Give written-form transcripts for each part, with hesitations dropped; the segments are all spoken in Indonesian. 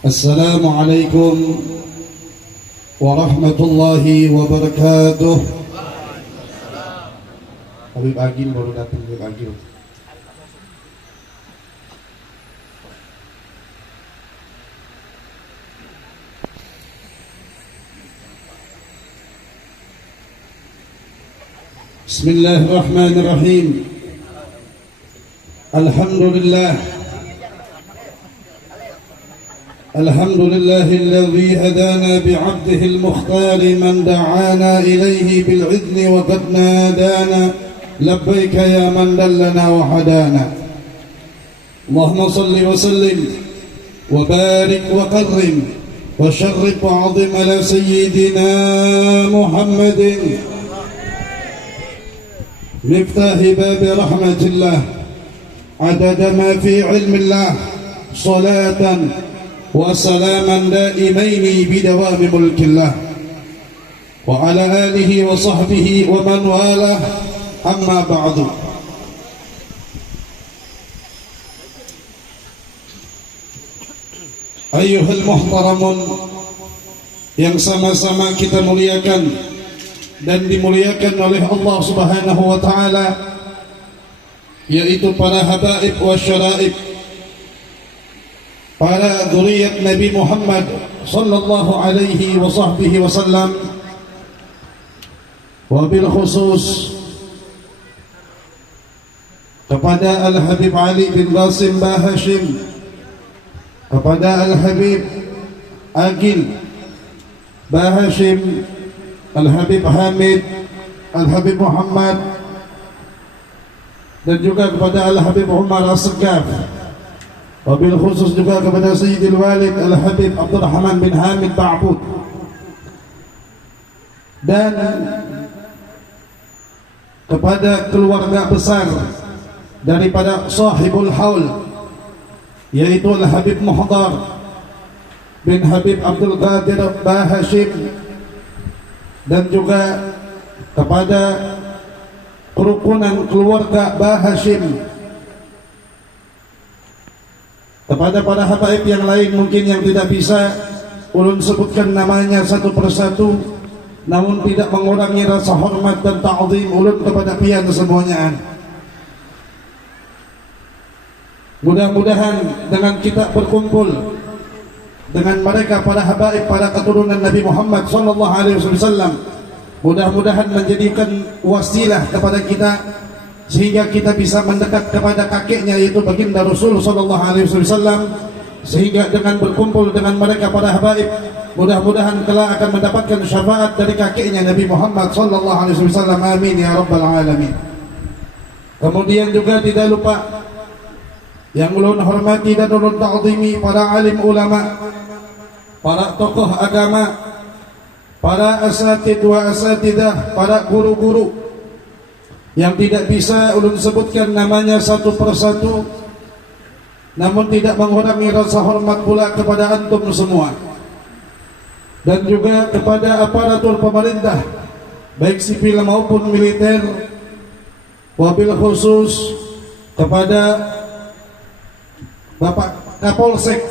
Assalamualaikum warahmatullahi wabarakatuh. Habib Agil baru datang. Habib Agil. Bismillahirrahmanirrahim. Alhamdulillah. الحمد لله الذي هدانا بعبده المختار من دعانا إليه بالعذن وقد نادانا لبيك يا من دلنا وهدانا. اللهم صل وسلم وبارك وكرم وشرف وعظم على سيدنا محمد مفتاح باب رحمة الله عدد ما في علم الله صلاة وسلاما دائمين بدوام ملك الله وعلى آله وصحبه ومن والاه. أما بعد. Ayyuhal muhtaramun, yang sama-sama kita muliakan dan dimuliakan oleh Allah Subhanahu wa taala, yaitu para habaib wa syaraib, para dzurriyyat Nabi Muhammad sallallahu alaihi wa sahbihi wasallam, wabil khusus kepada Al-Habib Ali bin Qasim Bah Hashim, kepada Al-Habib Agil Bah Hashim, Al-Habib Hamid, Al-Habib Muhammad, dan juga kepada Al-Habib Umar As-Segaf, wabil khusus juga kepada Sayyidil Walid Al-Habib Abdurrahman bin Hamid Ba'bud, dan kepada keluarga besar daripada sahibul haul, yaitu Al-Habib Muhdar bin Habib Abdul Qadir Bah Hashim, dan juga kepada kerukunan keluarga Bah Hashim, kepada para habaib yang lain mungkin yang tidak bisa ulun sebutkan namanya satu persatu, namun tidak mengurangi rasa hormat dan ta'zim ulun kepada pian semuanya. Mudah-mudahan dengan kita berkumpul dengan mereka para habaib, para keturunan Nabi Muhammad sallallahu alaihi wasallam, mudah-mudahan menjadikan wasilah kepada kita sehingga kita bisa mendekat kepada kakeknya, yaitu baginda Rasul sallallahu alaihi wasallam, sehingga dengan berkumpul dengan mereka para habaib, mudah-mudahan kelak akan mendapatkan syafaat dari kakeknya Nabi Muhammad sallallahu alaihi wasallam. Amin ya rabbal alamin. Kemudian juga tidak lupa yang ulun hormati dan ulun ta'zimi para alim ulama, para tokoh agama, para asatid wa asatidah, para guru-guru yang tidak bisa ulun sebutkan namanya satu persatu, namun tidak mengurangi rasa hormat pula kepada antum semua, dan juga kepada aparatur pemerintah baik sipil maupun militer, wabil khusus kepada Bapak Kapolsek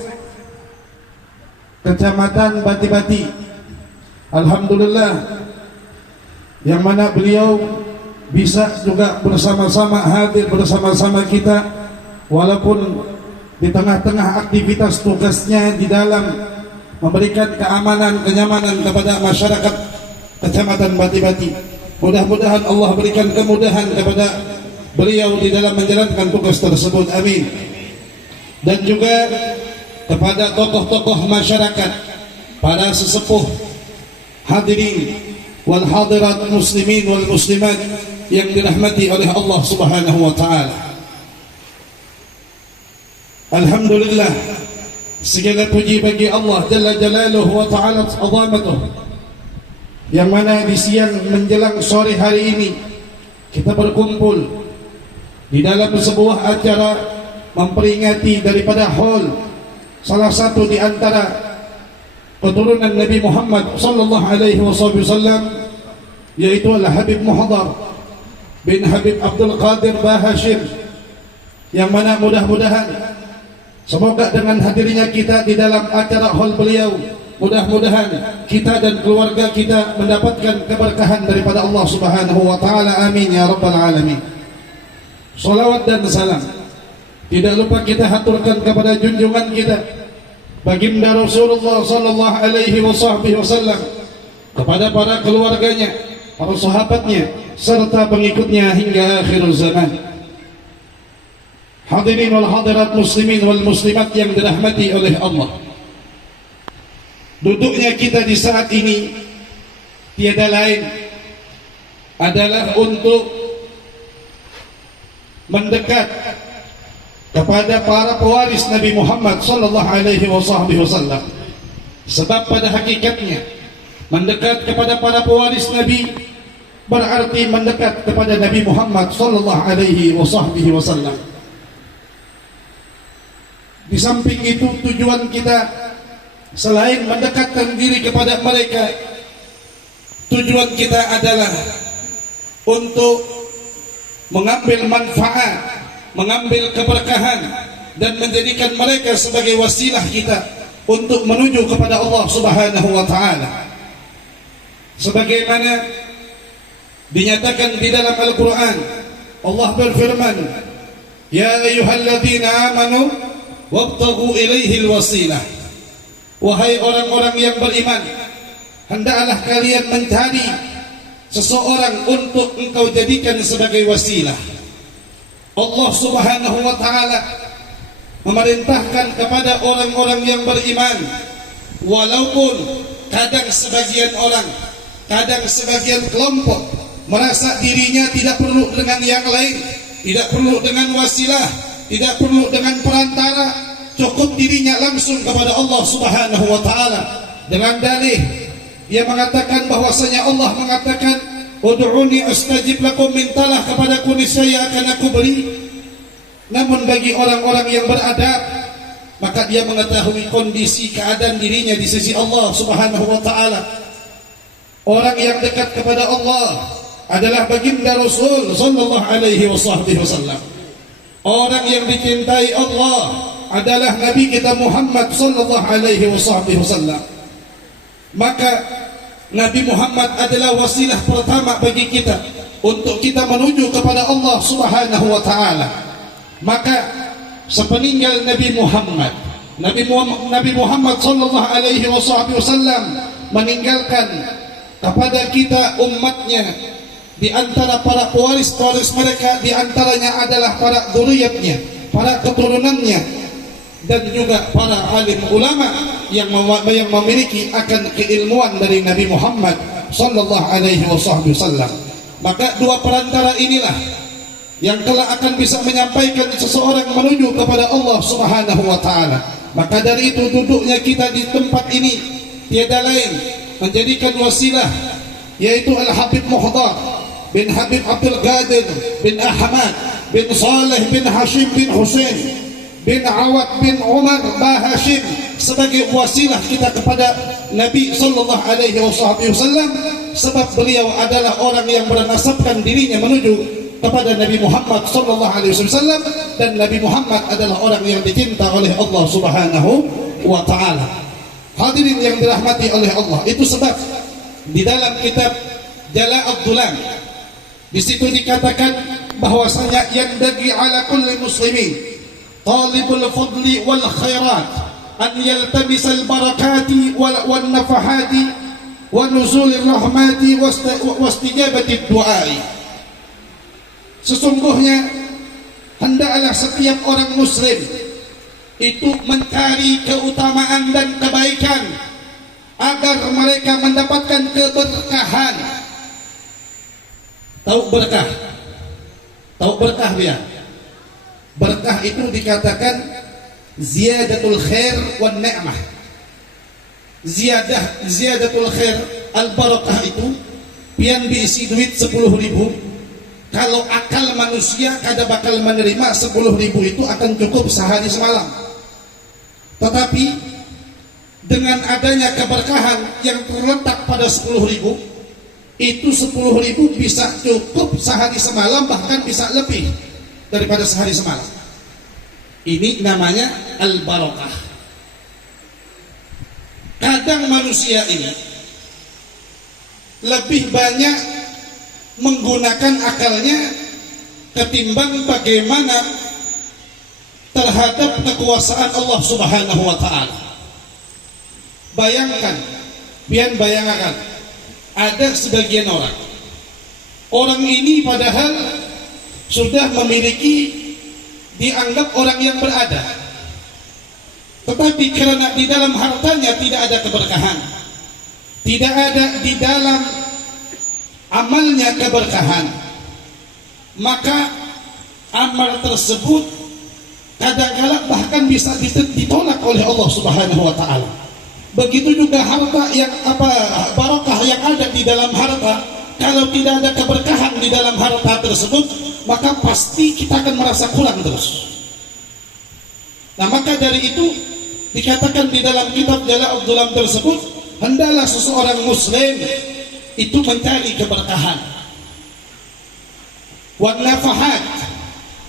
Kecamatan Bati-Bati, alhamdulillah, yang mana beliau bisa juga bersama-sama hadir bersama-sama kita, walaupun di tengah-tengah aktivitas tugasnya di dalam memberikan keamanan, kenyamanan kepada masyarakat Kecamatan Bati-Bati. Mudah-mudahan Allah berikan kemudahan kepada beliau di dalam menjalankan tugas tersebut. Amin. Dan juga kepada tokoh-tokoh masyarakat, para sesepuh, hadirin wal hadirat, muslimin wal muslimat yang dirahmati oleh Allah Subhanahu wa taala. Alhamdulillah, segala puji bagi Allah Jalla Jalaluhu wa ta'ala azamatuh, yang mana di siang menjelang sore hari ini kita berkumpul di dalam sebuah acara memperingati daripada haul salah satu di antara keturunan Nabi Muhammad sallallahu alaihi wasallam, yaitu Al-Habib Muhdar bin Habib Abdul Qadir Bah Hashim, yang mana mudah-mudahan Semoga dengan hadirnya kita di dalam acara hall beliau, mudah-mudahan kita dan keluarga kita mendapatkan keberkahan daripada Allah Subhanahu wa taala. Amin ya rabbal alamin. Salawat dan salam tidak lupa kita haturkan kepada junjungan kita baginda Rasulullah sallallahu alaihi wasallam, kepada para keluarganya, para sahabatnya serta pengikutnya hingga akhir zaman. Hadirin wal hadirat, muslimin wal muslimat yang dirahmati oleh Allah, duduknya kita di saat ini tiada lain adalah untuk mendekat kepada para pewaris Nabi Muhammad sallallahu alaihi wasallam. Sebab pada hakikatnya mendekat kepada para pewaris Nabi berarti mendekat kepada Nabi Muhammad sallallahu alaihi wasallam. Di samping itu, tujuan kita selain mendekatkan diri kepada mereka, tujuan kita adalah untuk mengambil manfaat, mengambil keberkahan, dan menjadikan mereka sebagai wasilah kita untuk menuju kepada Allah Subhanahu wa taala. Sebagaimana dinyatakan di dalam Al-Quran, Allah berfirman, "Ya ayyuhalladzina amanu wabtaghu ilaihil wasilah." Wahai orang-orang yang beriman, hendaklah kalian mencari seseorang untuk engkau jadikan sebagai wasilah. Allah Subhanahu wa taala memerintahkan kepada orang-orang yang beriman, walaupun kadang sebagian orang, kadang sebagian kelompok merasa dirinya tidak perlu dengan yang lain, tidak perlu dengan wasilah, tidak perlu dengan perantara, cukup dirinya langsung kepada Allah Subhanahu wa taala dengan dalih dia mengatakan bahwasanya Allah mengatakan, "Ud'uni astajib lakum," mintalah kepadaku niscaya akan aku beri. Namun bagi orang-orang yang beradab, maka dia mengetahui kondisi keadaan dirinya di sisi Allah Subhanahu wa taala. Orang yang dekat kepada Allah adalah baginda Rasul sallallahu alaihi wasallam. Orang yang dicintai Allah adalah Nabi kita Muhammad sallallahu alaihi wasallam. Maka Nabi Muhammad adalah wasilah pertama bagi kita untuk kita menuju kepada Allah Subhanahu wa taala. Maka sepeninggal Nabi Muhammad sallallahu alaihi wasallam meninggalkan kepada kita umatnya, di antara para pewaris mereka, di antaranya adalah para dzurriyyatnya, para keturunannya, dan juga para alim ulama yang memiliki akan keilmuan dari Nabi Muhammad sallallahu alaihi wasallam. Maka dua perantara inilah yang kelak akan bisa menyampaikan seseorang menuju kepada Allah Subhanahu wa taala. Maka dari itu duduknya kita di tempat ini tiada lain menjadikan wasilah, yaitu Al-Habib Muhdar bin Habib Abdul Qadir bin Ahmad bin Saleh bin Hashim bin Hussein bin Awad bin Umar Bah Hashim sebagai wasilah kita kepada Nabi sallallahu alaihi wasallam, sebab beliau adalah orang yang bernasabkan dirinya menuju kepada Nabi Muhammad sallallahu alaihi wasallam, dan Nabi Muhammad adalah orang yang dicinta oleh Allah Subhanahu wa taala. Hadirin yang dirahmati oleh Allah, itu sebab di dalam kitab Jala'ud Dulam di situ dikatakan bahwasanya yang bagi ala kulli muslimin talibul fadli wal khairat an yaltabisal barakati wal nafahati wa nuzulir rahmati wastijabati du'ai. Sesungguhnya hendaklah setiap orang muslim itu mencari keutamaan dan kebaikan agar mereka mendapatkan keberkahan. Tahu berkah? Tahu berkah dia? Berkah itu dikatakan ziyadatul khair wan ni'mah. Ziyadatul khair, al-barakah itu pian diisi duit 10.000. Kalau akal manusia kada bakal menerima 10.000 itu akan cukup sehari semalam. Tetapi dengan adanya keberkahan yang terletak pada 10.000, itu 10.000 bisa cukup sehari semalam, bahkan bisa lebih daripada sehari semalam. Ini namanya al-barakah. Kadang manusia ini lebih banyak menggunakan akalnya ketimbang bagaimana terhadap kekuasaan Allah Subhanahu wa ta'ala. Bayangkan, ada sebagian orang ini padahal sudah memiliki, dianggap orang yang berada, tetapi karena di dalam hartanya tidak ada keberkahan, tidak ada di dalam amalnya keberkahan, maka amal tersebut kadang-kala bahkan bisa ditolak oleh Allah Subhanahu wa ta'ala. Begitu juga harta yang barakah yang ada di dalam harta, kalau tidak ada keberkahan di dalam harta tersebut, maka pasti kita akan merasa kurang terus. Nah, maka dari itu dikatakan di dalam kitab Jala'ud Dulam tersebut, hendaklah seseorang muslim itu mencari keberkahan, wan nafahat,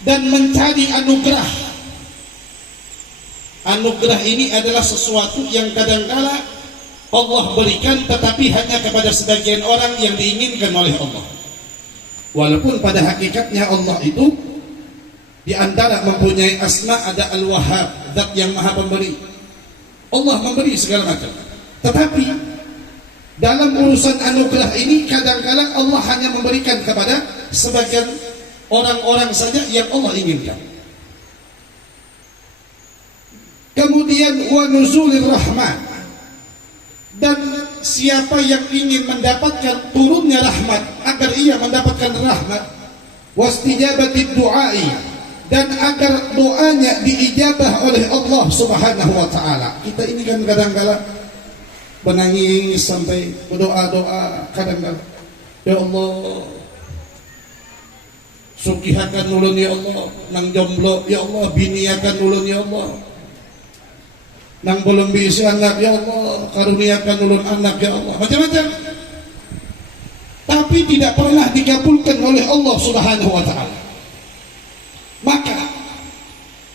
dan mencari anugerah. Anugerah ini adalah sesuatu yang kadangkala Allah berikan, tetapi hanya kepada sebagian orang yang diinginkan oleh Allah. Walaupun pada hakikatnya Allah itu di antara mempunyai asma ada Al-Wahhab, zat yang maha pemberi. Allah memberi segala macam. Tetapi dalam urusan anugerah ini kadangkala Allah hanya memberikan kepada sebagian orang-orang saja yang Allah inginkan. Kemudian wa nuzulir rahmat, dan siapa yang ingin mendapatkan turunnya rahmat agar ia mendapatkan rahmat, wastijabatid du'ai, dan agar doanya diijabah oleh Allah Subhanahu wa ta'ala. Kita ini kan kadang-kala menangis sampai berdoa-doa, kadang-kala ya Allah sukihakan ulun ya Allah, nang jomblo ya Allah, biniakan ulun ya Allah, nang belum bisa anak ya Allah, karuniakan ulun anak ya Allah, macam-macam. Tapi tidak pernah dikabulkan oleh Allah Subhanahu wa ta'ala. Maka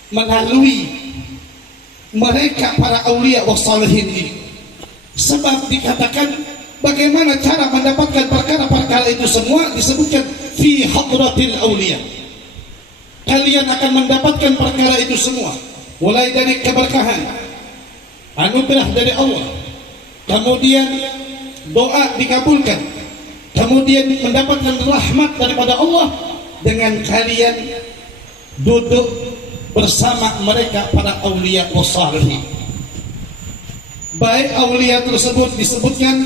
melalui mereka para aulia wassalihin ini, sebab dikatakan bagaimana cara mendapatkan perkara-perkara itu semua, disebutkan fi hadratil aulia. Kalian akan mendapatkan perkara itu semua, mulai dari keberkahan, anugerah dari Allah, kemudian doa dikabulkan, kemudian mendapatkan rahmat daripada Allah dengan kalian duduk bersama mereka para aulia wassalihin. Baik aulia tersebut disebutkan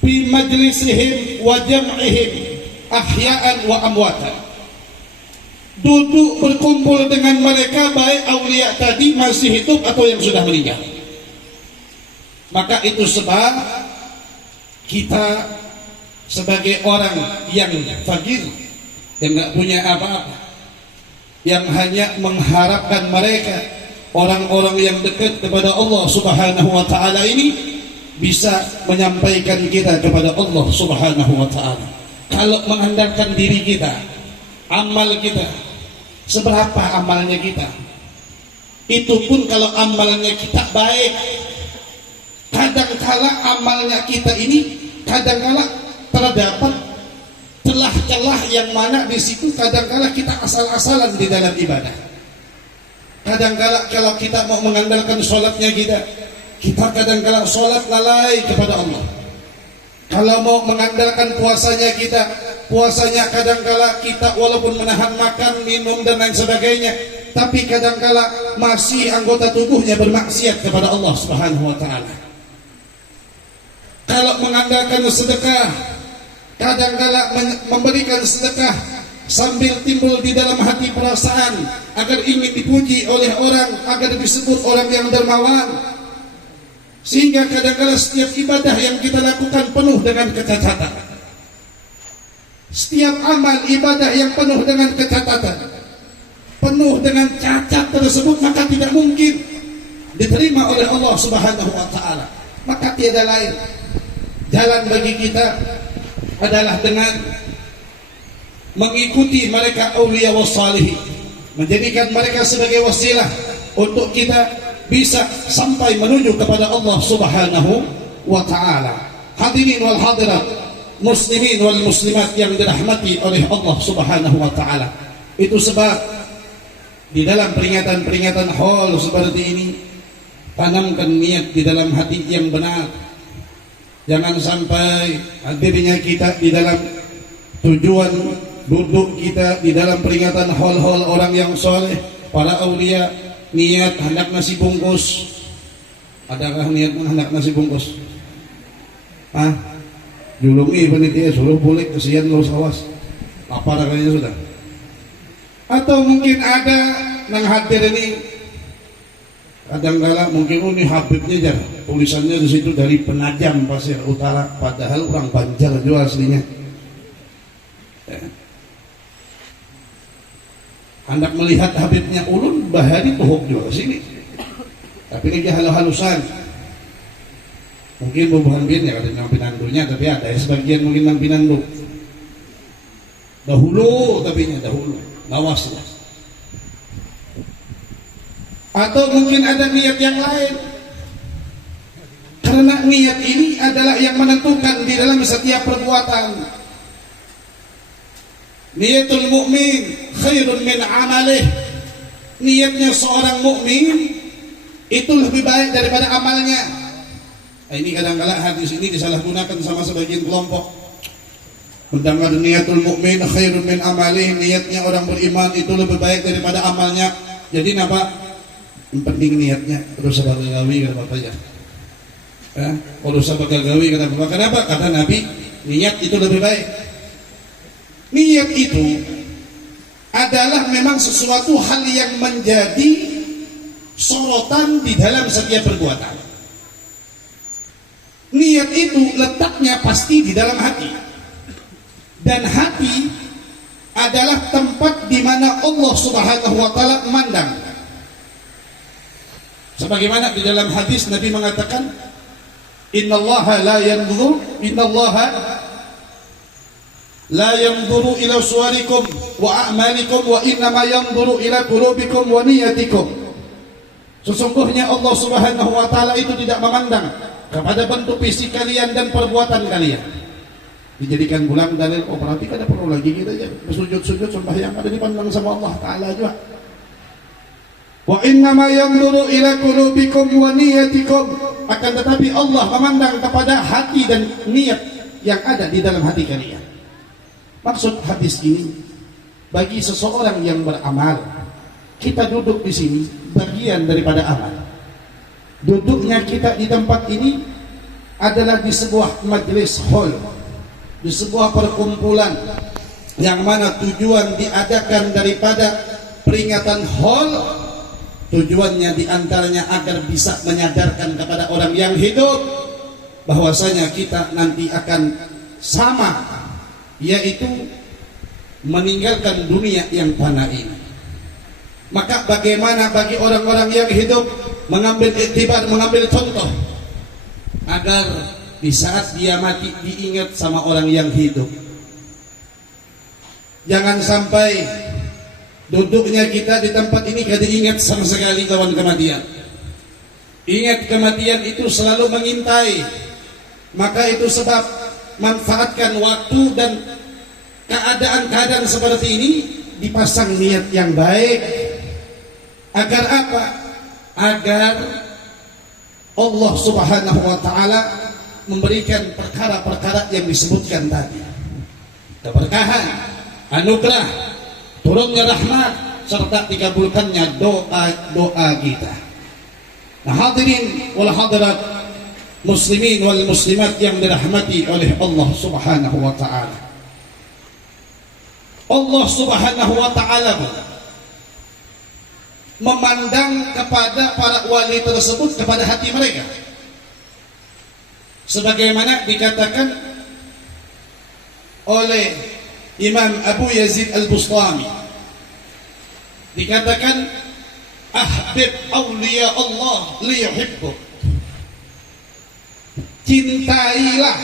fi majlisihim wa jam'ihim ahya'an wa amwatan, duduk berkumpul dengan mereka baik aulia tadi masih hidup atau yang sudah meninggal. Maka itu sebab kita sebagai orang yang fakir, yang tidak punya apa-apa, yang hanya mengharapkan mereka orang-orang yang dekat kepada Allah Subhanahu wa ta'ala ini bisa menyampaikan kita kepada Allah Subhanahu wa ta'ala. Kalau mengandalkan diri kita, amal kita, seberapa amalnya kita, itu pun kalau amalnya kita baik, kadangkala amalnya kita ini kadangkala terdapat celah-celah yang mana di situ kadangkala kita asal-asalan di dalam ibadah. Kadangkala kalau kita mau mengandalkan sholatnya kita kadangkala sholat lalai kepada Allah. Kalau mau mengandalkan puasanya puasanya kadangkala kita walaupun menahan makan, minum dan lain sebagainya, tapi kadangkala masih anggota tubuhnya bermaksiat kepada Allah Subhanahu wa ta'ala. Kalau mengandalkan sedekah, kadangkala memberikan sedekah sambil timbul di dalam hati perasaan agar ingin dipuji oleh orang, agar disebut orang yang dermawan, sehingga kadang-kadang setiap ibadah yang kita lakukan penuh dengan kecacatan. Setiap amal ibadah yang penuh dengan kecacatan, penuh dengan cacat tersebut, maka tidak mungkin diterima oleh Allah Subhanahu wa ta'ala. Maka tiada lain jalan bagi kita adalah dengan mengikuti mereka aulia wassalihin, menjadikan mereka sebagai wasilah untuk kita bisa sampai menuju kepada Allah Subhanahu wa ta'ala. Hadirin wal hadirat, muslimin wal muslimat yang dirahmati oleh Allah Subhanahu wa ta'ala. Itu sebab di dalam peringatan-peringatan haul seperti ini, tanamkan niat di dalam hati yang benar. Jangan sampai hadirnya kita di dalam tujuan duduk kita di dalam peringatan haul-haul orang yang soleh, para aulia, niat hendak nasi bungkus. Adakah niat hendak nasi bungkus? Julungi panitia suruh boleh, kesian lo sawas. Lapar kayaknya sudah. Atau mungkin ada nang hadir ini kadang-kala mungkin ini Habibnya jar tulisannya di situ dari Penajam Pasir Utara, padahal orang Banjar juga aslinya. Hendak melihat Habibnya ulun bahari tuhuk juga sini. Tapi ini halu-halusan. Mungkin bukan bin ya kadang pinandunya, tapi ada ya sebagian mungkin nang pinandu. Dahulu tapi dahulu. Lawas lah. Atau mungkin ada niat yang lain, karena niat ini adalah yang menentukan di dalam setiap perbuatan. Niatul mukmin khairun min amalih. Niatnya seorang mukmin itu lebih baik daripada amalnya. Ini kadang-kala hadis ini disalahgunakan sama sebagian kelompok. Mendengar niatul mukmin khairun min amalih, niatnya orang beriman itu lebih baik daripada amalnya. Jadi apa? Yang penting niatnya. Terus sebagai gawi kata Bapak ya. Kalau sebagai gawi kata Bapak. Kenapa? Kata Nabi, niat itu lebih baik. Niat itu adalah memang sesuatu hal yang menjadi sorotan di dalam setiap perbuatan. Niat itu letaknya pasti di dalam hati. Dan hati adalah tempat di mana Allah Subhanahu wa ta'ala memandang. Sebagaimana di dalam hadis Nabi mengatakan, innallaha la yanzuru ila suwarikum wa a'malikum wa innama yanzuru ila qulubikum wa niyatikum. Sesungguhnya Allah Subhanahu wa ta'ala itu tidak memandang kepada bentuk fisik kalian dan perbuatan kalian. Dijadikan bulan dalil, oh berarti kada perlu lagi kita aja bersujud-sujud sembahyang, ada dipandang sama Allah Ta'ala juga. Wa innama yanzuru ila qulubikum wa niyatikum. Akan tetapi Allah memandang kepada hati dan niat yang ada di dalam hati kalian. Maksud hadis ini, bagi seseorang yang beramal, kita duduk di sini bagian daripada amal. Duduknya kita di tempat ini adalah di sebuah majelis hall, di sebuah perkumpulan yang mana tujuan diadakan daripada peringatan haul, tujuannya diantaranya agar bisa menyadarkan kepada orang yang hidup bahwasanya kita nanti akan sama, yaitu meninggalkan dunia yang fana ini. Maka bagaimana bagi orang-orang yang hidup mengambil iktibar, mengambil contoh agar di saat dia mati diingat sama orang yang hidup. Jangan sampai duduknya kita di tempat ini kada ingat sama sekali lawan kematian. Ingat kematian itu selalu mengintai. Maka itu sebab manfaatkan waktu dan keadaan-keadaan seperti ini, dipasang niat yang baik. Agar apa? Agar Allah Subhanahu wa ta'ala memberikan perkara-perkara yang disebutkan tadi, keberkahan, anugerah, turunnya rahmat, serta dikabulkannya doa-doa kita. Nah hadirin wal hadirat, muslimin wal muslimat yang dirahmati oleh Allah Subhanahu wa ta'ala. Allah Subhanahu wa ta'ala memandang kepada para wali tersebut, kepada hati mereka. Sebagaimana dikatakan oleh Imam Abu Yazid Al-Bustami, dikatakan ahbib awliya Allah liyuhibbuk. Cintailah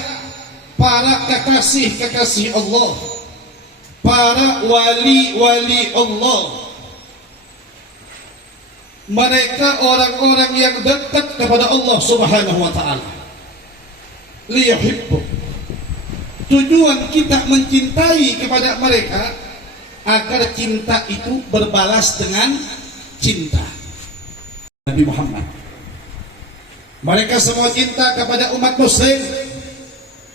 para kekasih-kekasih Allah, para wali-wali Allah, mereka orang-orang yang dekat kepada Allah Subhanahu wa taala. Liyuhibbu. Tujuan kita mencintai kepada mereka agar cinta itu berbalas dengan cinta Nabi Muhammad. Mereka semua cinta kepada umat muslim,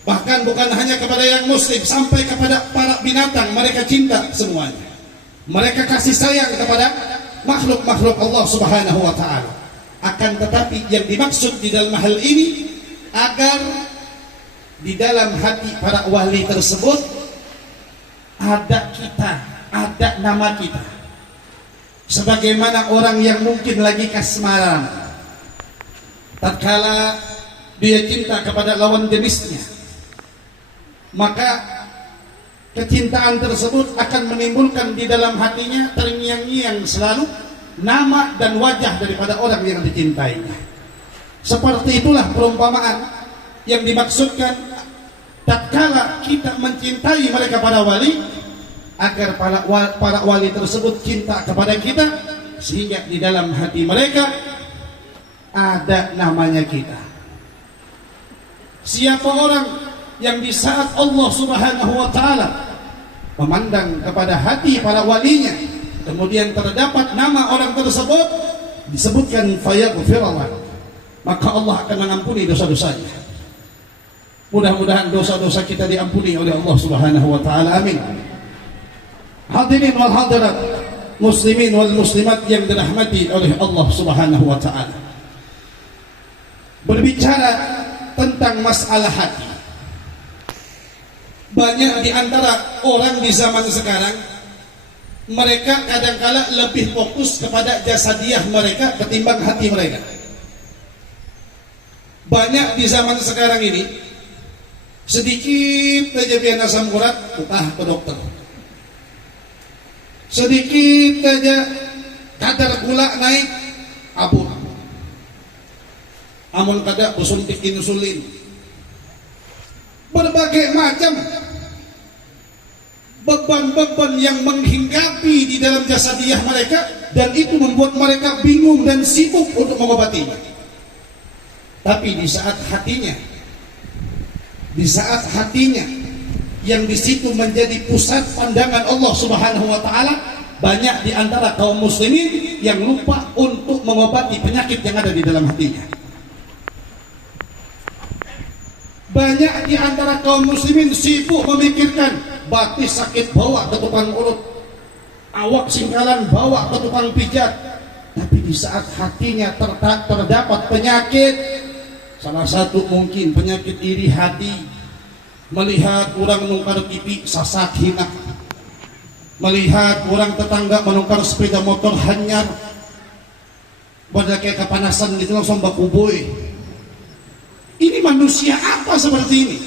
bahkan bukan hanya kepada yang muslim, sampai kepada para binatang mereka cinta semuanya. Mereka kasih sayang kepada makhluk-makhluk Allah Subhanahu wa taala. Akan tetapi yang dimaksud di dalam hal ini agar di dalam hati para wali tersebut ada kita, ada nama kita. Sebagaimana orang yang mungkin lagi kasmaran, tatkala dia cinta kepada lawan jenisnya, maka kecintaan tersebut akan menimbulkan di dalam hatinya terngiang-ngiang selalu nama dan wajah daripada orang yang dicintainya. Seperti itulah perumpamaan yang dimaksudkan tatkala kita mencintai mereka para wali, agar para wali tersebut cinta kepada kita, sehingga di dalam hati mereka ada namanya kita. Siapa orang yang di saat Allah Subhanahu wa taala memandang kepada hati para walinya, kemudian terdapat nama orang tersebut disebutkan fayaghfirullah, maka Allah akan mengampuni dosa-dosanya. Mudah-mudahan dosa-dosa kita diampuni oleh Allah Subhanahu wa taala. Amin. Hadirin wal hadirat, muslimin wal muslimat yang dirahmati oleh Allah Subhanahu wa taala. Berbicara tentang masalah hati, banyak di antara orang di zaman sekarang, mereka kadang-kala lebih fokus kepada jasadiah mereka ketimbang hati mereka. Banyak di zaman sekarang ini, sedikit saja biar asam urat, utah ke dokter. Sedikit saja kadar gula naik, abur. Amun kada bersuntik insulin. Berbagai macam beban-beban yang menghinggapi di dalam jasadiah mereka, dan itu membuat mereka bingung dan sibuk untuk mengobatinya. Tapi di saat hatinya yang di situ menjadi pusat pandangan Allah Subhanahu wa taala, banyak di antara kaum muslimin yang lupa untuk mengobati penyakit yang ada di dalam hatinya. Banyak di antara kaum muslimin sibuk memikirkan batis sakit bawa ke tukang urut, awak singkalan bawa ke tukang pijat. Tapi di saat hatinya terdapat penyakit, salah satu mungkin penyakit iri hati, melihat orang menukar kipi sasak hina, melihat orang tetangga menukar sepeda motor hanyar, pada kayak kepanasan gitu langsung bakuboy. Ini manusia apa seperti ini?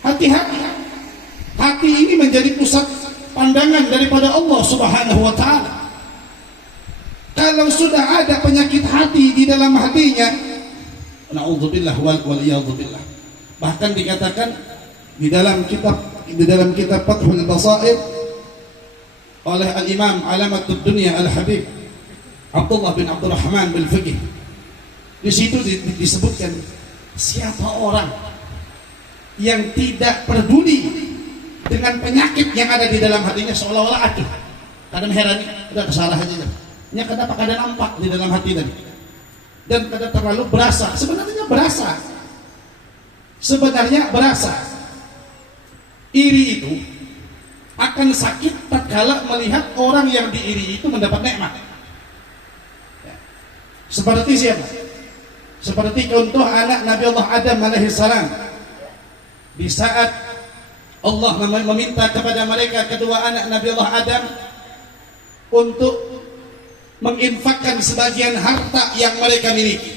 Hati-hati. Hati ini menjadi pusat pandangan daripada Allah Subhanahu wa taala. Kalau sudah ada penyakit hati di dalam hatinya, na'udzubillah wal iyadzubillah. Bahkan dikatakan di dalam kitab Fathul Basair oleh Al-Imam Alamatud Dunya Al-Habib Abdullah bin Abdurrahman bil Fiqh. Di situ disebutkan siapa orang yang tidak peduli dengan penyakit yang ada di dalam hatinya, seolah-olah aduh, kadang heran, udah kesalahan aja. Nya kenapa kadang nampak di dalam hati tadi? Dan kadang terlalu berasa. Sebenarnya berasa. Iri itu akan sakit tatkala melihat orang yang diiri itu mendapat nikmat. Seperti siapa? Seperti contoh anak Nabi Allah Adam alaihissalam. Di saat Allah meminta kepada mereka kedua anak Nabi Allah Adam untuk menginfakkan sebagian harta yang mereka miliki,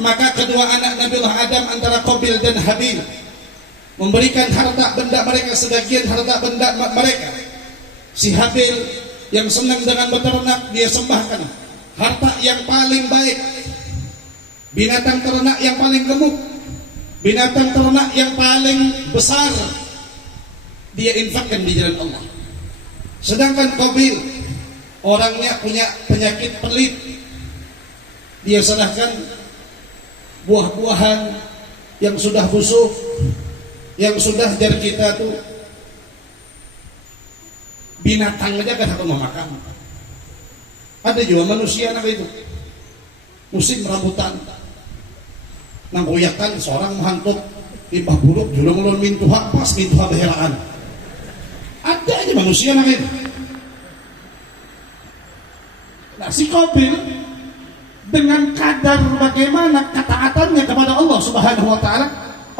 maka kedua anak Nabi Allah Adam antara Qabil dan Habil memberikan harta benda mereka, sebagian harta benda mereka. Si Habil yang senang dengan beternak, dia sembahkan harta yang paling baik, binatang ternak yang paling gemuk, binatang ternak yang paling besar, dia infakkan di jalan Allah. Sedangkan Qabil orangnya punya penyakit pelit, dia serahkan buah-buahan yang sudah busuk, yang sudah dari kita tuh binatang aja kan akan memakan. Ada juga manusia nak itu musim rambutan nanggoyakan seorang menghantuk limbah buruk julung ulun mintuha pas mintuha behelaan. Ada aja manusia nak itu. Nah si Qabil dengan kadar bagaimana ketaatannya kepada Allah Subhanahu wa taala,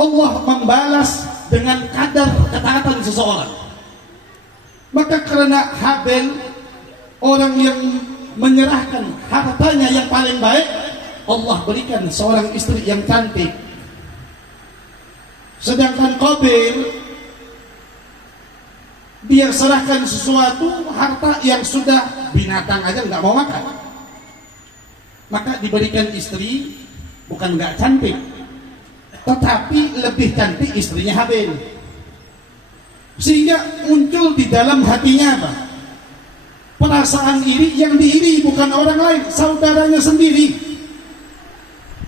Allah membalas dengan kadar ketaatan seseorang. Maka karena Habil orang yang menyerahkan hartanya yang paling baik, Allah berikan seorang istri yang cantik. Sedangkan Qabil dia serahkan sesuatu harta yang sudah binatang aja nggak mau makan. Maka diberikan istri bukan nggak cantik, tetapi lebih cantik istrinya Habil. Sehingga muncul di dalam hatinya apa? Perasaan iri, yang diiri bukan orang lain, saudaranya sendiri.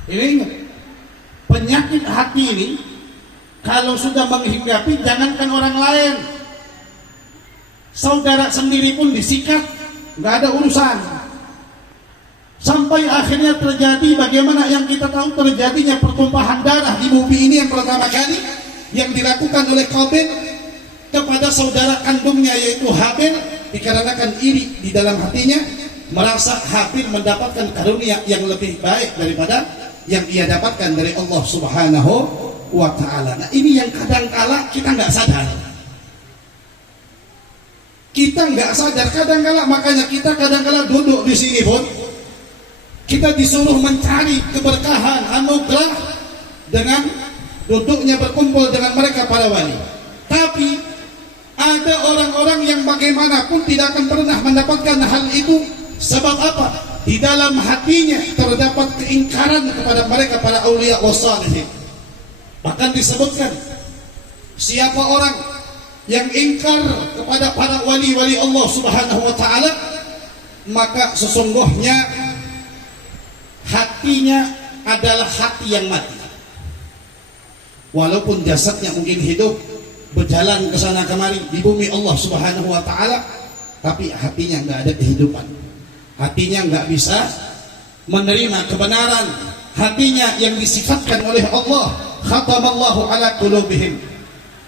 Ini ingat, penyakit hati ini kalau sudah menghinggapi, jangankan orang lain, saudara sendiri pun disikat, nggak ada urusan. Sampai akhirnya terjadi bagaimana yang kita tahu terjadinya pertumpahan darah di bumi ini yang pertama kali yang dilakukan oleh Qabil kepada saudara kandungnya yaitu Habil, dikarenakan iri di dalam hatinya, merasa Habil mendapatkan karunia yang lebih baik daripada yang ia dapatkan dari Allah Subhanahu wa taala. Nah, ini yang kadang-kala kita nggak sadar. Kita nggak sadar kadang-kala, makanya kita kadang-kala duduk di sini pun kita disuruh mencari keberkahan, anugerah dengan duduknya berkumpul dengan mereka para wali. Tapi ada orang-orang yang bagaimanapun tidak akan pernah mendapatkan hal itu. Sebab apa? Di dalam hatinya terdapat keingkaran kepada mereka para aulia wassalihin. Bahkan disebutkan, siapa orang yang ingkar kepada para wali-wali Allah Subhanahu wa taala, maka sesungguhnya hatinya adalah hati yang mati. Walaupun jasadnya mungkin hidup, berjalan ke sana kemari di bumi Allah Subhanahu wa taala, tapi hatinya nggak ada kehidupan. Hatinya nggak bisa menerima kebenaran. Hatinya yang disifatkan oleh Allah, khatamallahu ala qulubihim.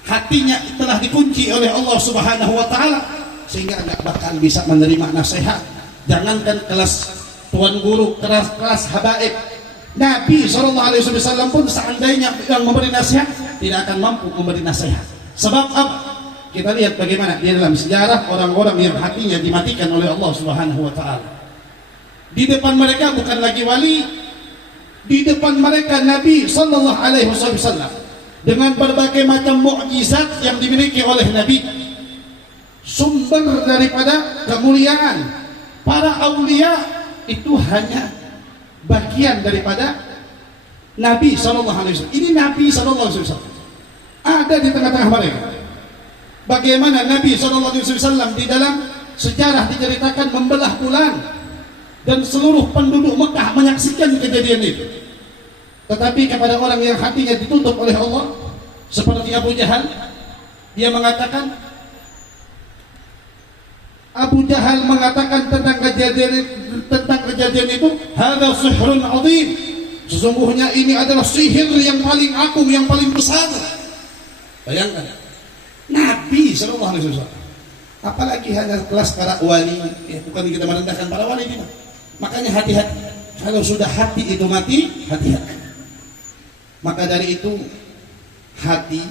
Hatinya telah dikunci oleh Allah Subhanahu wa taala sehingga nggak bakal bisa menerima nasihat. Jangankan kelas tuan guru, kelas habaib, Nabi SAW pun seandainya yang memberi nasihat tidak akan mampu memberi nasihat. Sebab apa? Kita lihat bagaimana di dalam sejarah orang-orang yang hatinya dimatikan oleh Allah Subhanahu wa taala. Di depan mereka bukan lagi wali, di depan mereka Nabi sallallahu alaihi wasallam dengan berbagai macam mukjizat yang dimiliki oleh Nabi. Sumber daripada kemuliaan para aulia itu hanya bagian daripada Nabi sallallahu alaihi wasallam. Ini Nabi sallallahu alaihi wasallam ada di tengah-tengah mereka. Bagaimana Nabi SAW di dalam sejarah diceritakan membelah bulan dan seluruh penduduk Mekah menyaksikan kejadian itu. Tetapi kepada orang yang hatinya ditutup oleh Allah seperti Abu Jahal, dia mengatakan, Abu Jahal mengatakan tentang kejadian itu, hadza sihrun azim, sesungguhnya ini adalah sihir yang paling agung, yang paling besar. Bayangkan, Nabi SAW, apalagi hanya kelas para wali, bukan kita merendahkan para wali ini. Makanya hati-hati, kalau sudah hati itu mati, hati-hati. Maka dari itu hati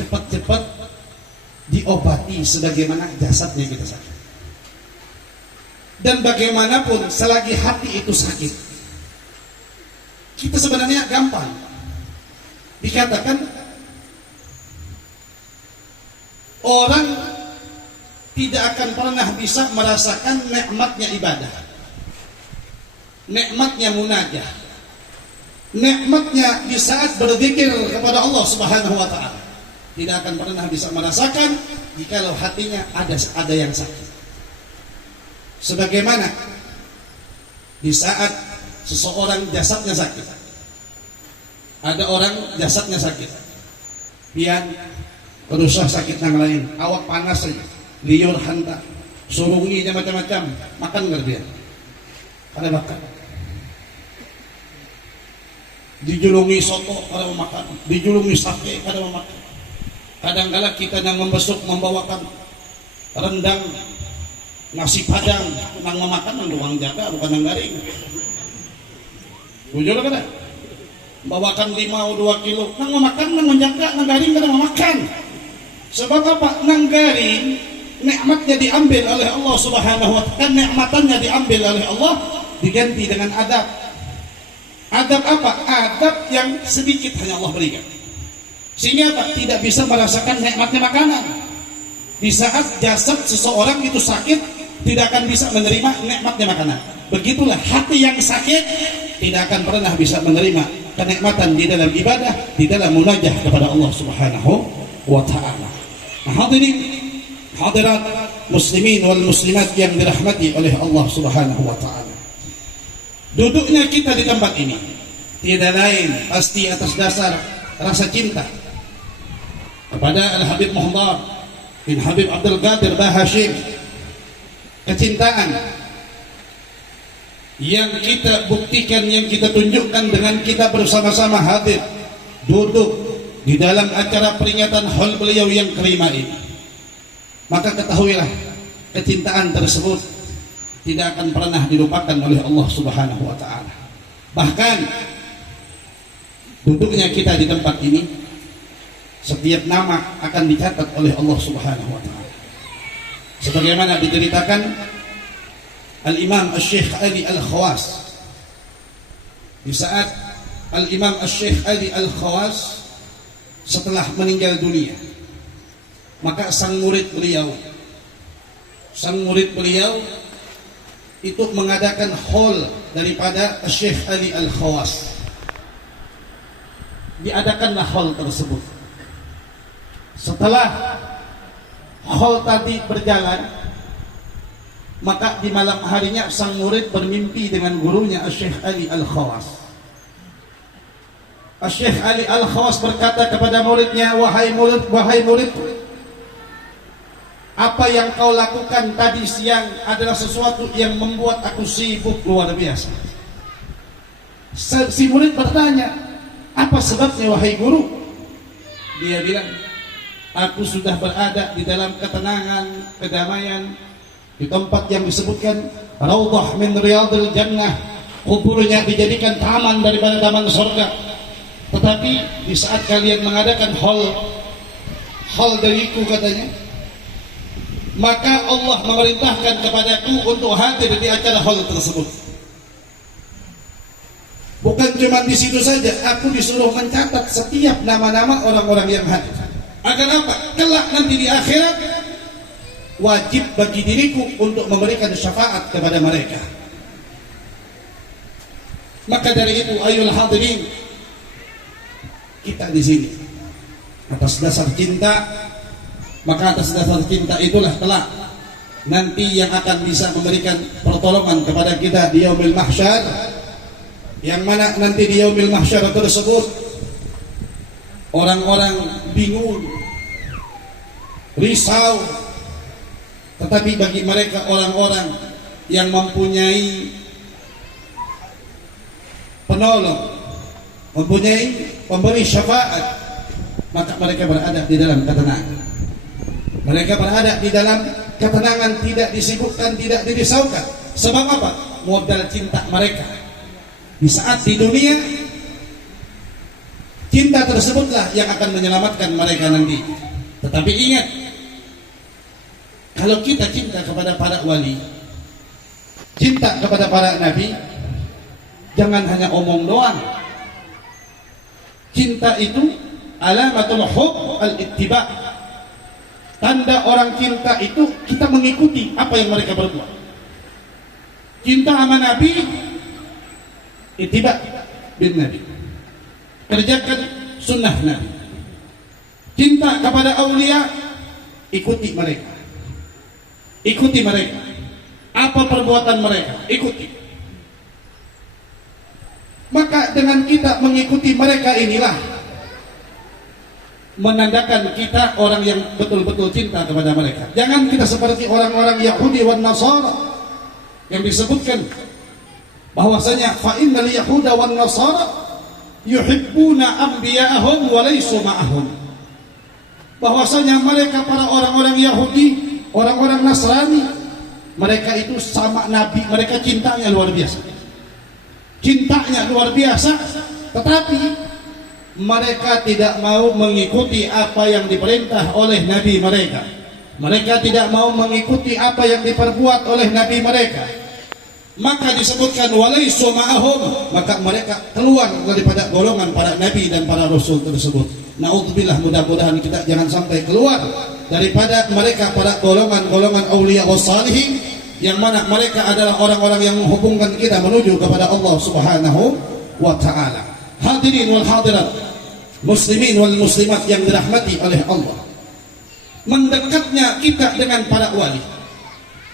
cepat-cepat diobati sebagaimana jasadnya kita sakit. Dan bagaimanapun selagi hati itu sakit, kita sebenarnya gampang dikatakan orang tidak akan pernah bisa merasakan nikmatnya ibadah, nikmatnya munajah, nikmatnya di saat berzikir kepada Allah Subhanahu wa taala. Tidak akan pernah bisa merasakan jikalau hatinya ada yang sakit. Sebagaimana di saat seseorang jasadnya sakit, ada orang jasadnya sakit, pian terusah sakit yang lain, awak panas saja, liur hanta, surunginya macam-macam, makan nggak dia? Ada makan. Dijulungi soto, kada mau makan. Dijulungi sate, kada mau makan. Kadang-kala kita yang membesuk membawakan rendang, nasi padang, nang memakan nang ruang jaga, bukan nang garing. Jujur kada? Bawakan 5 atau 2 kilo, nang memakan, nang menjaga, nang garing kada mau makan. Sebab apa? Nang garing, nikmatnya diambil oleh Allah Subhanahu wa ta'ala, nikmatannya diambil oleh Allah, diganti dengan adab. Adab apa? Adab yang sedikit hanya Allah berikan. Sehingga apa? Tidak bisa merasakan nikmatnya makanan. Di saat jasad seseorang itu sakit, tidak akan bisa menerima nikmatnya makanan. Begitulah hati yang sakit tidak akan pernah bisa menerima kenikmatan di dalam ibadah, di dalam munajah kepada Allah Subhanahu wa ta'ala. Hadirin hadirat muslimin wal muslimat yang dirahmati oleh Allah Subhanahu wa ta'ala. Duduknya kita di tempat ini tidak lain pasti atas dasar rasa cinta kepada Al-Habib Muhammad bin Habib Abdul Qadir Bah Hashim. Kecintaan yang kita buktikan, yang kita tunjukkan dengan kita bersama-sama hadir duduk di dalam acara peringatan haul beliau yang kelima ini. Maka ketahuilah kecintaan tersebut tidak akan pernah dilupakan oleh Allah Subhanahu wa ta'ala. Bahkan duduknya kita di tempat ini, setiap nama akan dicatat oleh Allah Subhanahu wa ta'ala. Sebagaimana diceritakan Al-Imam Al-Syekh Ali Al-Khawas, di saat Al-Imam Al-Syekh Ali Al-Khawas setelah meninggal dunia, maka sang murid beliau itu mengadakan haul daripada Syekh Ali Al-Khawas. Diadakanlah haul tersebut. Setelah haul tadi berjalan, maka di malam harinya sang murid bermimpi dengan gurunya Syekh Ali Al-Khawas. Syekh Ali Al-Khawas berkata kepada muridnya, wahai murid, apa yang kau lakukan tadi siang adalah sesuatu yang membuat aku sibuk luar biasa. Si murid bertanya, apa sebabnya wahai guru? Dia bilang, aku sudah berada di dalam ketenangan, kedamaian, di tempat yang disebutkan Raudhah min Riyadil Jannah, kuburnya dijadikan taman daripada taman surga. Tetapi di saat kalian mengadakan haul dariku, katanya, maka Allah memerintahkan kepadaku untuk hadir di acara haul tersebut. Bukan cuma di situ saja, aku disuruh mencatat setiap nama-nama orang-orang yang hadir. Agar apa? Kelak nanti di akhirat wajib bagi diriku untuk memberikan syafaat kepada mereka. Maka dari itu, ayol hadirin, kita di sini atas dasar cinta. Maka atas dasar cinta itulah kelak nanti yang akan bisa memberikan pertolongan kepada kita di yaumil mahsyar, yang mana nanti di yaumil mahsyar tersebut orang-orang bingung, risau, tetapi bagi mereka orang-orang yang mempunyai penolong, mempunyai pemberi syafaat, maka mereka berada di dalam ketenangan. Mereka berada di dalam ketenangan, tidak disibukkan, tidak dirisaukan. Sebab apa? Modal cinta mereka. Di saat di dunia, cinta tersebutlah yang akan menyelamatkan mereka nanti. Tetapi ingat, kalau kita cinta kepada para wali, cinta kepada para nabi, jangan hanya omong doang. Cinta itu alamatul hub al-ittiba'. Tanda orang cinta itu kita mengikuti apa yang mereka berbuat. Cinta sama Nabi, ittiba' bin Nabi, kerjakan sunnah Nabi. Cinta kepada aulia, ikuti mereka. apa perbuatan mereka, ikuti. Maka dengan kita mengikuti mereka inilah menandakan kita orang yang betul-betul cinta kepada mereka. Jangan kita seperti orang-orang Yahudi wan Nasara yang disebutkan bahwasanya fa innal yahuda wan nasara yuhibbuna anbiya'ahum wa laysu ma'ahum. Bahwasanya mereka para orang-orang Yahudi, orang-orang Nasrani, mereka itu sama nabi, mereka cintanya luar biasa. Cintanya luar biasa, tetapi mereka tidak mau mengikuti apa yang diperintah oleh nabi mereka. Mereka tidak mau mengikuti apa yang diperbuat oleh nabi mereka. Maka disebutkan walaisu ma'ahum, maka mereka keluar daripada golongan para nabi dan para rasul tersebut. Naudzubillah, mudah-mudahan kita jangan sampai keluar daripada mereka para golongan-golongan auliya wassalihin, yang mana mereka adalah orang-orang yang menghubungkan kita menuju kepada Allah Subhanahu wa taala. Hadirin wal hadirat, muslimin wal muslimat yang dirahmati oleh Allah. Mendekatnya kita dengan para wali,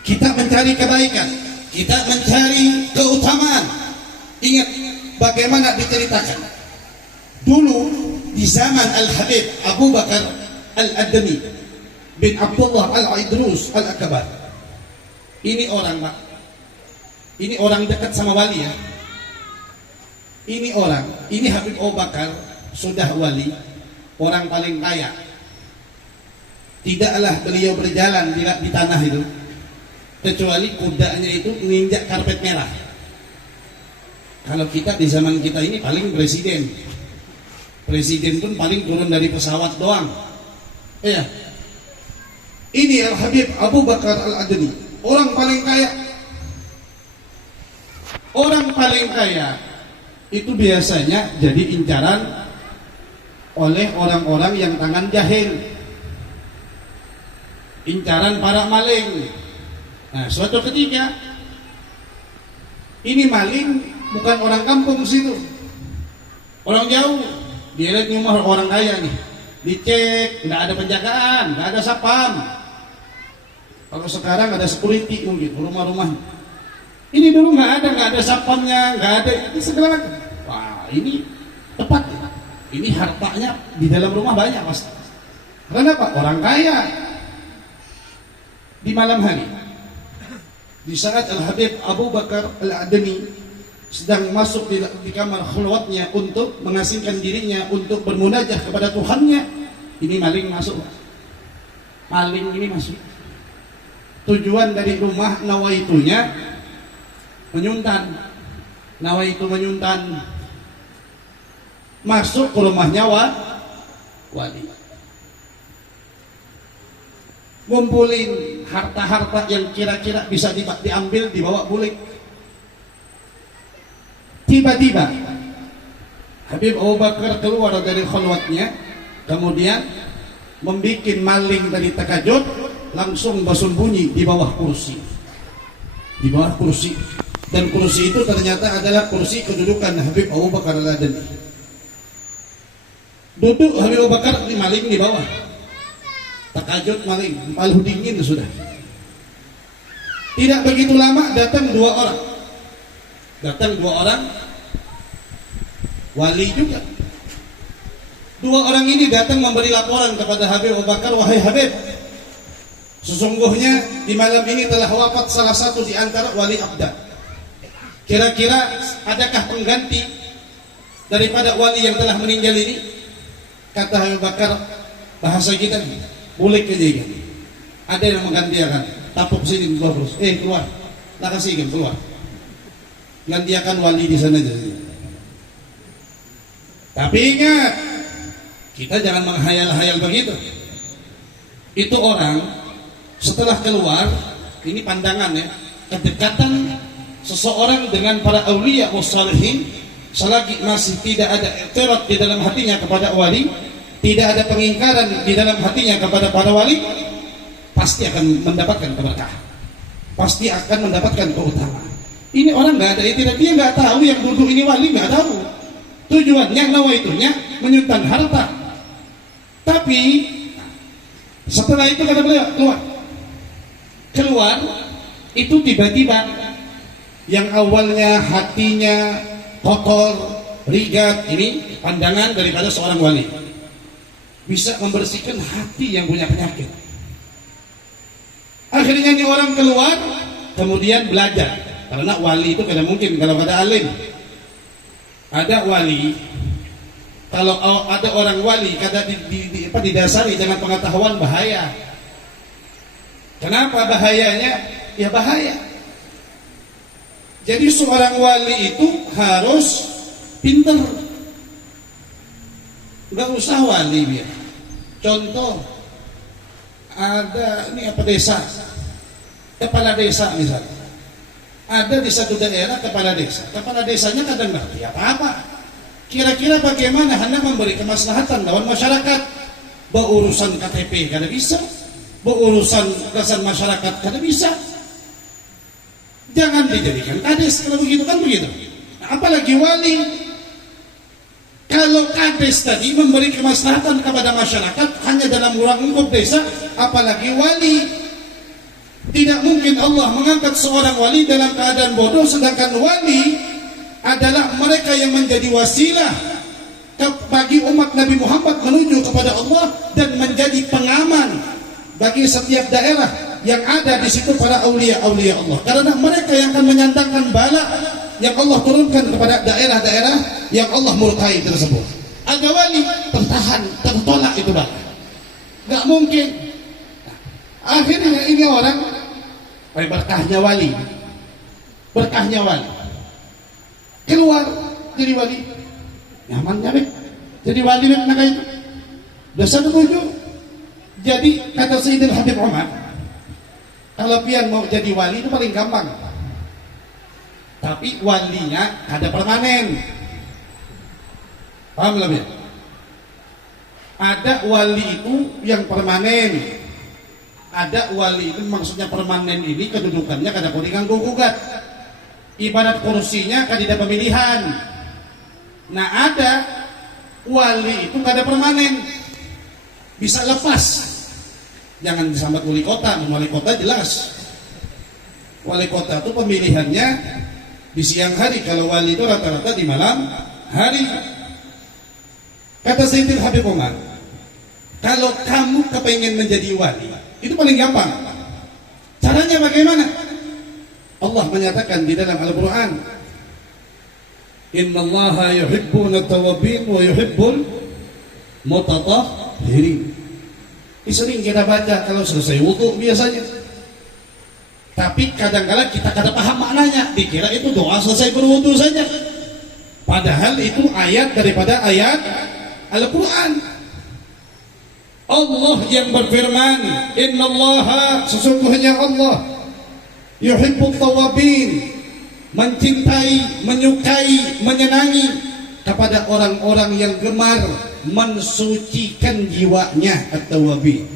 kita mencari kebaikan, kita mencari keutamaan. Ingat bagaimana diceritakan dulu di zaman Al-Habib Abu Bakar Al-Adami bin Abdullah Al-Idrus Al-Akbar. Ini orang, Pak, ini orang dekat sama wali ya. Ini Habib Abu Bakar sudah wali, orang paling kaya. Tidaklah beliau berjalan di tanah itu kecuali kudanya itu menginjak karpet merah. Kalau kita di zaman kita ini paling presiden pun paling turun dari pesawat doang. Iya. Ini Al-Habib Abu Bakar Al-Adni, orang paling kaya. Orang paling kaya itu biasanya jadi incaran oleh orang-orang yang tangan jahil, incaran para maling. Nah, suatu ketika ini maling bukan orang kampung situ, orang jauh. Dia lihat rumah orang kaya nih, dicek, nggak ada penjagaan, nggak ada sapam. Kalau sekarang ada security mungkin rumah-rumah. Ini dulu nggak ada sapamnya, nggak ada. Ini segala. Wah, ini tepat. Ini hartanya di dalam rumah banyak pasti. Karena apa? Orang kaya. Di malam hari, di saat Al-Habib Abu Bakar Al-Adni sedang masuk di kamar khulwatnya untuk mengasingkan dirinya untuk bermunajah kepada Tuhannya, ini maling masuk. Maling ini masuk. Tujuan dari rumah nawaitunya menyuntan. Nawaitu menyuntan. Masuk ke rumahnya wali. Ngumpulin harta-harta yang kira-kira bisa diambil, dibawa pulang. Tiba-tiba Habib Abu Bakar keluar dari khalwatnya, kemudian membuat maling dari takajud, langsung bersembunyi di bawah kursi. Di bawah kursi. Dan kursi itu ternyata adalah kursi kedudukan Habib Abu Bakar Al-Adni. Duduk Habib Abu Bakar, di maling di bawah. Takajud maling, palu dingin sudah. Tidak begitu lama datang dua orang wali juga. Dua orang ini datang memberi laporan kepada Habib Abu Bakar, wahai Habib, sesungguhnya di malam ini telah wafat salah satu di antara wali abad. Kira-kira adakah pengganti daripada wali yang telah meninggal ini? Kata Habib Bakar, bahasa kita boleh aja. Ada yang menggantikan. Tapuk sini keluar terus. Keluar. Tak kasih keluar. Gantiakan wali di sana aja. Tapi ingat, kita jangan menghayal-hayal begitu. Itu orang setelah keluar, ini pandangan ya, kedekatan seseorang dengan para auliya wassalihin selagi masih tidak ada i'tirad di dalam hatinya kepada wali, tidak ada pengingkaran di dalam hatinya kepada para wali, pasti akan mendapatkan keberkahan, pasti akan mendapatkan keutamaan. Ini orang nggak ada i'tirad, dia nggak tahu yang duduk ini wali, nggak tahu tujuannya, nawaitunya menyuntan harta. Tapi setelah itu kata beliau keluar, itu tiba-tiba yang awalnya hatinya kotor, rigat, ini pandangan daripada seorang wali, bisa membersihkan hati yang punya penyakit. Akhirnya ini orang keluar, kemudian belajar. Karena wali itu kadang mungkin kalau ada alim, ada wali. Kalau ada orang wali, kadang didasari dengan pengetahuan, bahaya. Kenapa bahayanya? Ya bahaya. Jadi seorang wali itu harus pinter. Nggak usah wali biar. Contoh, ada ini apa desa, kepala desa misalnya. Ada di satu daerah kepala desanya kadang ngerti apa-apa. Kira-kira bagaimana hendak memberi kemaslahatan lawan masyarakat? Berurusan KTP kada bisa, berurusan dasar masyarakat kada bisa. Jangan dijadikan kades kalau begitu kan begitu. Apalagi wali. Kalau kades tadi memberi kemaslahatan kepada masyarakat hanya dalam ruang lingkup desa, apalagi wali. Tidak mungkin Allah mengangkat seorang wali dalam keadaan bodoh, sedangkan wali adalah mereka yang menjadi wasilah bagi umat Nabi Muhammad menuju kepada Allah dan menjadi pengaman bagi setiap daerah yang ada di situ para aulia-aulia Allah. Karena mereka yang akan menyantangkan bala yang Allah turunkan kepada daerah-daerah yang Allah murkai tersebut. Ada wali tertahan, tertolak itu bala. Gak mungkin. Akhirnya ini orang berkahnya wali, keluar jadi wali, nyamannya be, jadi wali be nak itu, dosa tujuh. Jadi kata Sayyidina Habib Umar, kalau pian mau jadi wali itu paling gampang, tapi walinya ada permanen, paham belum ya? Ada wali itu yang permanen. Ada wali itu maksudnya permanen, ini kedudukannya kada boleh diganggu gugat. Ibarat kursinya kada pemilihan. Nah ada wali itu kada permanen, bisa lepas. Jangan disambat wali kota jelas. Wali kota itu pemilihannya di siang hari, kalau wali itu rata-rata di malam hari. Kata Sayyidina Habib Umar, kalau kamu kepengen menjadi wali, itu paling gampang. Caranya bagaimana? Allah menyatakan di dalam Al-Quran, Innallaha yuhibbuna tawabin wa yuhibbul mutatahhirin. Ini sering kita baca kalau selesai wudu biasanya. Tapi kadang-kadang kita kada paham maknanya, dikira itu doa selesai berwudu saja. Padahal itu ayat daripada ayat Al-Quran. Allah yang berfirman, Innallaha, sesungguhnya Allah, yuhibbut tawabin, mencintai, menyukai, menyenangi kepada orang-orang yang gemar mensucikan jiwanya, at-tawabin.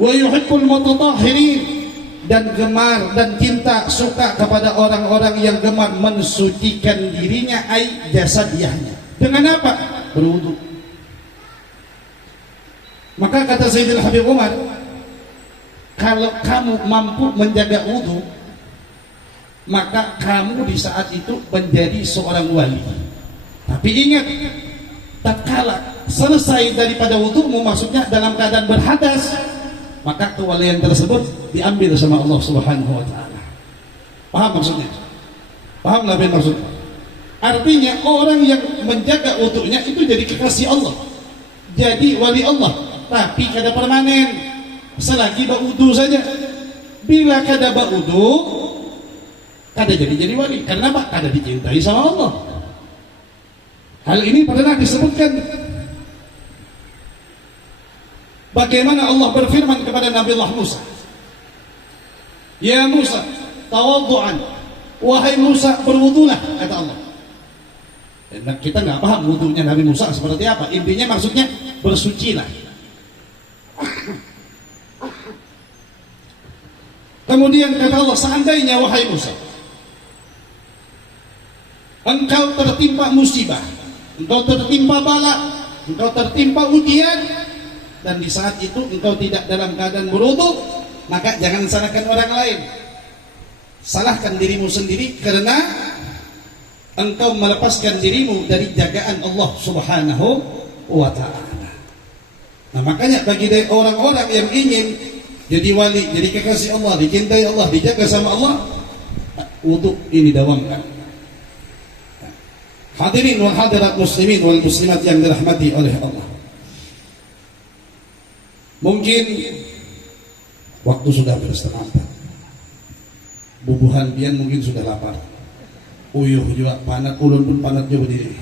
Wa yuhibbul mutatahhirin, dan gemar dan cinta suka kepada orang-orang yang gemar mensucikan dirinya, ai jasadiyahnya. Dengan apa? Berwudu. Maka kata Sayyidina Habib Umar, kalau kamu mampu menjaga wudu, maka kamu di saat itu menjadi seorang wali. Tapi ingat, tatkala selesai daripada wudumu, maksudnya dalam keadaan berhadas, maka kewalian tersebut diambil sama Allah Subhanahu wa taala. Paham maksudnya? Paham lah maksudnya? Artinya orang yang menjaga wudunya itu jadi kekasih Allah, jadi wali Allah. Tapi kada permanen, selagi baudu saja. Bila kada baudu, kada jadi wali. Karena apa? Kada dicintai sama Allah. Hal ini pernah disebutkan. Bagaimana Allah berfirman kepada Nabi Allah Musa, Ya Musa, tawaddu'an, wahai Musa, berwudulah, kata Allah. Dan kita nggak paham wudunya Nabi Musa seperti apa. Intinya maksudnya bersucilah. Kemudian kata Allah, seandainya wahai Musa, engkau tertimpa musibah, engkau tertimpa bala, engkau tertimpa ujian, dan di saat itu engkau tidak dalam keadaan berwudu, maka jangan salahkan orang lain, salahkan dirimu sendiri karena engkau melepaskan dirimu dari jagaan Allah Subhanahu wa ta'ala. Nah, makanya bagi orang-orang yang ingin jadi wali, jadi kekasih Allah, dicintai Allah, dijaga sama Allah, wudu ini dawamkan. Hadirin wal hadirat muslimin wal muslimat yang dirahmati oleh Allah. Mungkin waktu sudah bersetengah 4. Bubuhan pian mungkin sudah lapar. Uyuh juga panat, ulun pun panat juga berdiri.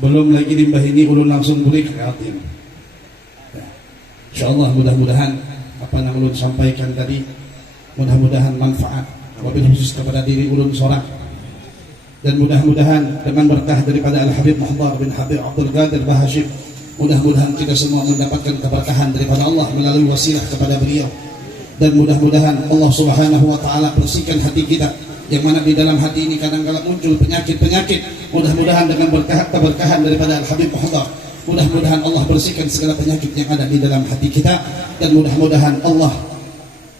Belum lagi limbah ini ulun langsung beri ke hati. InsyaAllah mudah-mudahan apa yang ulun sampaikan tadi mudah-mudahan manfaat wabil khusus kepada diri ulun seorang, dan mudah-mudahan dengan berkah daripada Al-Habib Muhammad bin Habib Abdul Qadir Bahashim, mudah-mudahan kita semua mendapatkan keberkahan daripada Allah melalui wasilah kepada beliau, dan mudah-mudahan Allah Subhanahu wa ta'ala bersihkan hati kita yang mana di dalam hati ini kadang-kala muncul penyakit-penyakit. Mudah-mudahan dengan keberkahan daripada Al-Habib Muhammad, mudah-mudahan Allah bersihkan segala penyakit yang ada di dalam hati kita, dan mudah-mudahan Allah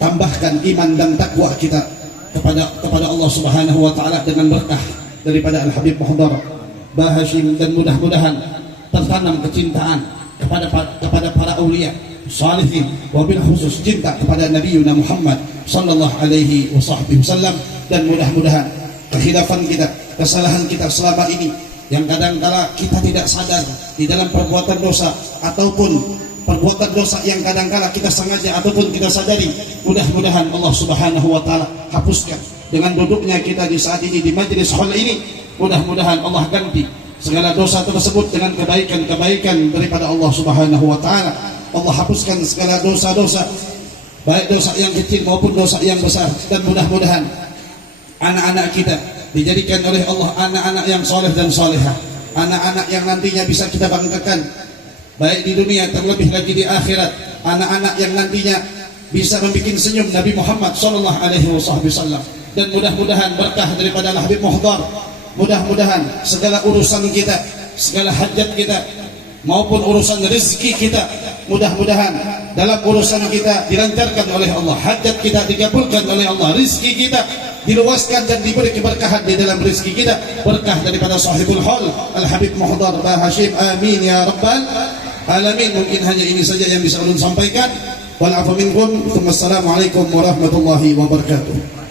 tambahkan iman dan takwa kita kepada Allah Subhanahu wa ta'ala dengan berkah daripada Al-Habib Muhammad Bahashim, dan mudah-mudahan tertanam kecintaan kepada para aulia salihin, wabil khusus cinta kepada Nabi Muhammad sallallahu alaihi wasallam, dan mudah-mudahan kekhilafan kita, kesalahan kita selama ini yang kadang-kala kita tidak sadar di dalam perbuatan dosa ataupun perbuatan dosa yang kadang-kala kita sengaja ataupun kita sadari, mudah-mudahan Allah Subhanahu wa ta'ala hapuskan dengan duduknya kita di saat ini di majelis hal ini. Mudah-mudahan Allah ganti segala dosa tersebut dengan kebaikan-kebaikan daripada Allah Subhanahu wa ta'ala. Allah hapuskan segala dosa-dosa, baik dosa yang kecil maupun dosa yang besar, dan mudah-mudahan anak-anak kita dijadikan oleh Allah anak-anak yang soleh dan solehah, anak-anak yang nantinya bisa kita banggakan baik di dunia terlebih lagi di akhirat, anak-anak yang nantinya bisa membuat senyum Nabi Muhammad sallallahu alaihi wasallam. Dan mudah-mudahan berkah daripada Al-Habib Muhdar, mudah-mudahan segala urusan kita, segala hajat kita maupun urusan rezeki kita, mudah-mudahan dalam urusan kita dilancarkan oleh Allah, hajat kita dikabulkan oleh Allah, rezeki kita diluaskan dan diberi keberkahan di dalam rezeki kita, berkah daripada sahibul hal Al-Habib Muhdar Bahashim, amin ya rabbal alamin. Mungkin hanya ini saja yang bisa ulun sampaikan. Wal afu minkum. Wassalamualaikum warahmatullahi wabarakatuh.